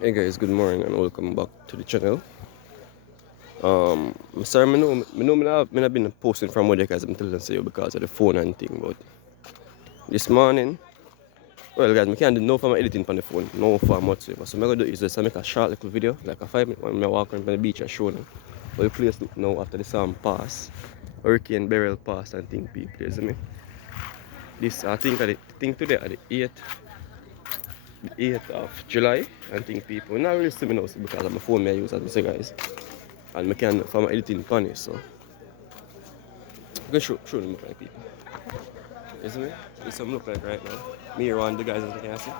Hey guys, good morning and welcome back to the channel. I'm sorry, me not been posting from what you guys I'm telling you because of the phone and thing, but this morning, well guys, I can't do no form of editing on the phone, no form whatsoever. So I'm gonna do is just make a short little video, like a 5 minute one, me walk around on the beach and show them. But the place look now after the storm pass, Hurricane Beryl pass and thing people, you see me? This I think at the thing today at the 8th of July and think people not really see me now see, because of my phone I use as I say guys. And I can from editing funny, so I can show them look like people. Isn't it? This some look like right now. Me here one the guys as you can see.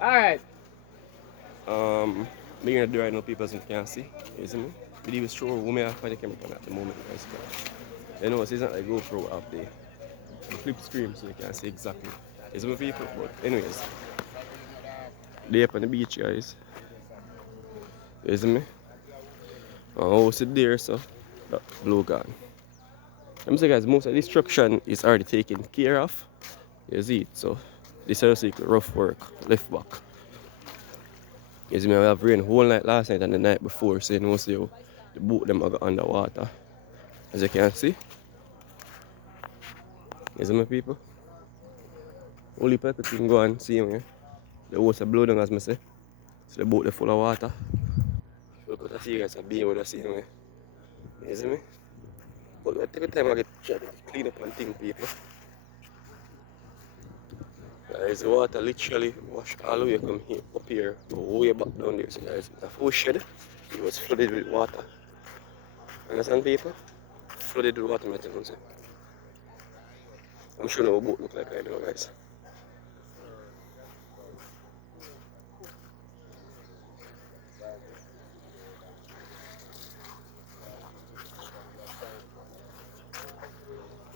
Alright. Me gonna do right now people as you can see. Isn't it? But even sure who may have find the camera on at the moment guys. You know it's not like GoPro up there. The flip screen so you can see exactly. Isn't it people? But anyways. They up on the beach guys. Isn't me? Oh sit there so that blue gone. Let me say guys, most of the destruction is already taken care of. You see it, so this is like rough work, left back. You see me, we have rain whole night last night and the night before, so you know see how the boat them are underwater. As you can see. You see my people? Only people can go and see me. The water blow down as I say. So the boat is full of water. Look what I see you guys are being with us see me. You see me? But we take the time I get clean up and thing people. Guys, the water literally wash all the way come here, up here, way back down there. So guys, the full shed, it was flooded with water. Understand people? Flooded with water, I tell you. I'm sure no boat look like right now, guys.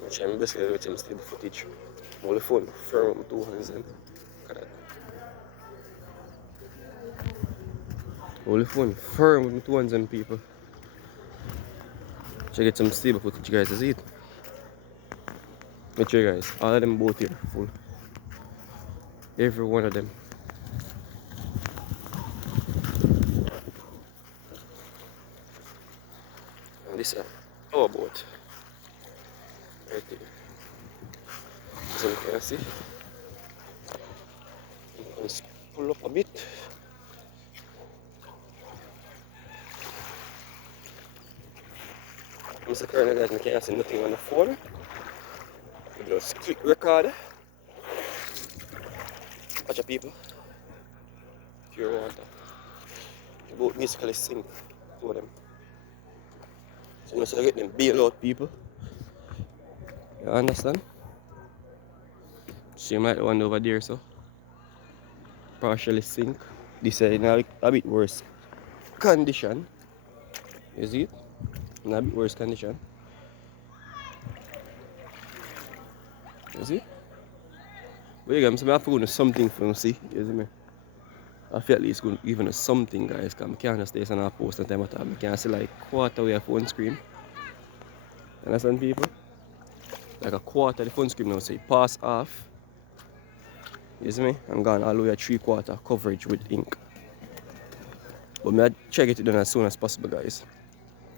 I'm trying basically to get him steal the footage. Hold the phone firm with 2 hands and look at that. Hold the phone firm with 2 hands and people. Try get some stable footage, guys, to see it. Make sure, guys, all of them both here full. Every one of them. And this is our boat. Right there. So you can see. Let's pull up a bit. I'm so currently guys, I can't see nothing on the phone. We just click record. Watch the people. Pure water. The boat basically sink. Two of them. So you must get them bail out people. You understand? Same like the one over there so. Partially sink. This is in a bit worse condition. You see it? In a bit worse condition. You see? But yeah, guys, I have to go to something for them, see? You see me? I feel at least going to even something guys, because I can't just stay on a post and time at all. I can't see like quarter way of phone screen. Understand people? Like a quarter of the phone screen now say pass off. You see me? I'm gone all the way at 3/4 coverage with ink. But I try to get it done as soon as possible guys.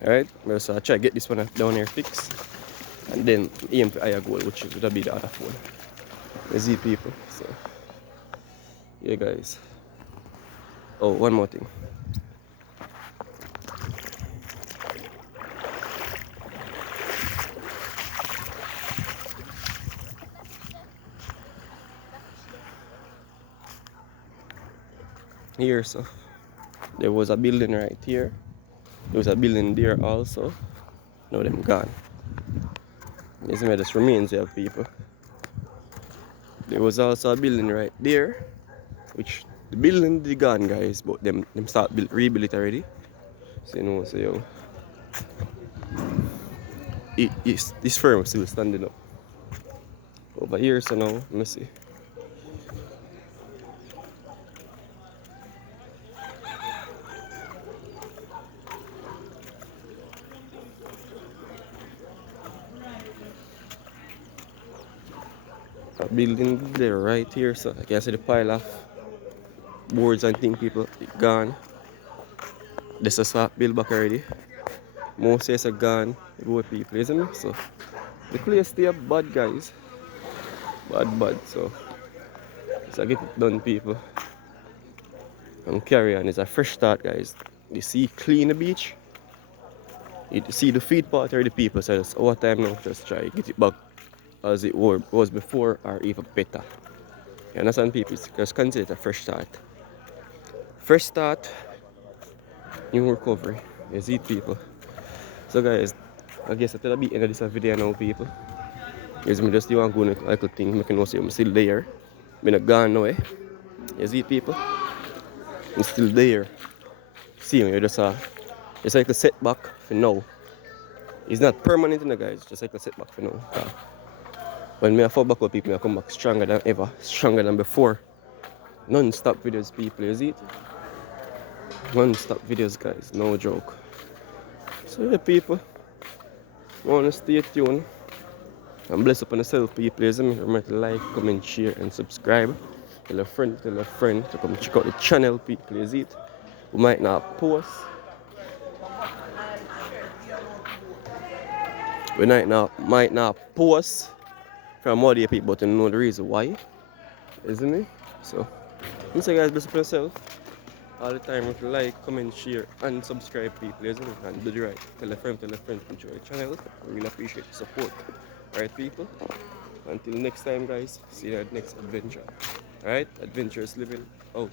Alright? So I try to get this one down here fixed. And then aim for higher goal, which would be the other phone. You see people. So yeah guys. Oh, one more thing. Here so there was a building right here. There was a building there also. Now them gone. You see me, just remains here people. There was also a building right there, which the building is gone guys, but them start rebuild it already. So you know, so yo, this firm is still standing up. Over here so now, let me see. a building there right here, so I can see the pile of boards and things people gone. This is a build back already. Most is gone, both people, isn't it? So the place stay bad guys. Bad. So I get it done people. And carry on. It's a fresh start guys. You see clean the beach. You see the feed part of the people, so it's our time now just try get it back as it was before or even better. You understand people? It's just consider it a fresh start. Fresh start, new recovery. You see it people. So guys, I guess I be end of this video now people. Yes, me just want to go a little thing, make you know say I'm still there. I'm not gone now eh. You see it people? I'm still there. See me, you just it's like a setback for now. It's not permanent in the guys, just like a setback for now. When I fall back with people, I come back stronger than ever, stronger than before. Non-stop videos people, you see it? Non-stop videos guys, no joke. So yeah people, wanna stay tuned. And bless up on yourself people, you see me? Remember to like, comment, share and subscribe. Tell a friend to come check out the channel people, you see it? We might not post. We might not post from other people, but you know the reason why, isn't it? So, I'm saying guys, bless up yourself. All the time, if you like, comment, share, and subscribe, people, isn't it? And do the right. Tell a friend to enjoy the channel. I really appreciate the support. Alright, people? Until next time, guys, see you at the next adventure. Alright? Adventurous living out.